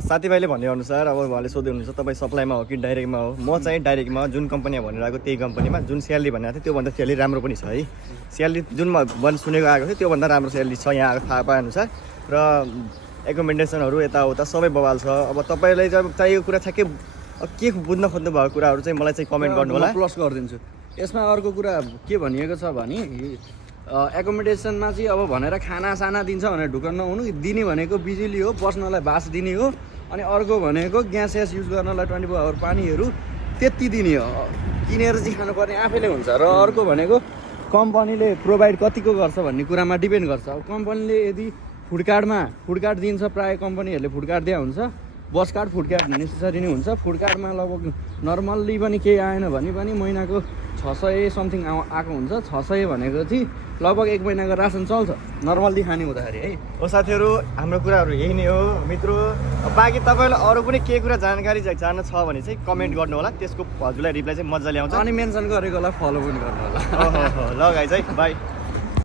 साथीभाइले भनेअनुसार अब उहाँले सोध्दै हुनुहुन्छ तपाईँ सप्लाईमा हो कि डाइरेक्टमा हो। म चाहिँ डाइरेक्टमा जुन कम्पनीमा भनेर आएको त्यही कम्पनीमा जुन स्यालेरी भनेको थियो त्योभन्दा स्यालेरी राम्रो पनि छ है। स्यालेरी जुन मैले सुनेको आएको थियो त्योभन्दा राम्रो स्यालेरी छ यहाँ आएको थाहा पाएअनुसार। र एकोमोडेसनहरू यताउता सबै बवाल छ। अब तपाईँलाई चाहिँ चाहिएको कुरा ठ्याक्कै के बुझ्न खोज्नु भएको कुराहरू चाहिँ मलाई चाहिँ कमेन्ट गर्नु होला। प्लस गरिदिन्छु। यसमा अर्को कुरा के भनिएको छ भने एकोमोडेसनमा चाहिँ अब भनेर खानासाना दिन्छ भनेर ढुक्क नहुनु, दिने भनेको बिजुली हो, बस्नलाई बास दिने हो, अनि अर्को भनेको ग्यास युज गर्नलाई 24 आवर पानीहरू त्यति दिने हो। किनेर चाहिँ खानुपर्ने आफैले हुन्छ। र अर्को भनेको कम्पनीले प्रोभाइड कतिको गर्छ भन्ने कुरामा डिपेन्ड गर्छ। अब कम्पनीले यदि फुड कार्ड दिन्छ, प्रायः कम्पनीहरूले फुड कार्ड दिया हुन्छ। बस कार्ड फुड कार्ड नेसेसरी नै हुन्छ। फुड कार्डमा लगभग नर्मल्ली पनि केही आएन भने पनि महिनाको 600 समथिङ आएको हुन्छ। 600 भनेको चाहिँ लगभग 1 महिनाको रासन चल्छ नर्मल्ली खाने हुँदाखेरि है। हो साथीहरू, हाम्रो कुराहरू यही नै हो मित्रो। बाँकी तपाईँलाई अरू पनि केही कुरा जानकारी जान्न छ भने चाहिँ कमेन्ट गर्नु होला, त्यसको हजुरलाई रिप्लाई चाहिँ मजाले आउँछ। अनि मेन्सन गरेकोलाई फलो पनि गर्नु होला। ल गाइज है, बाई।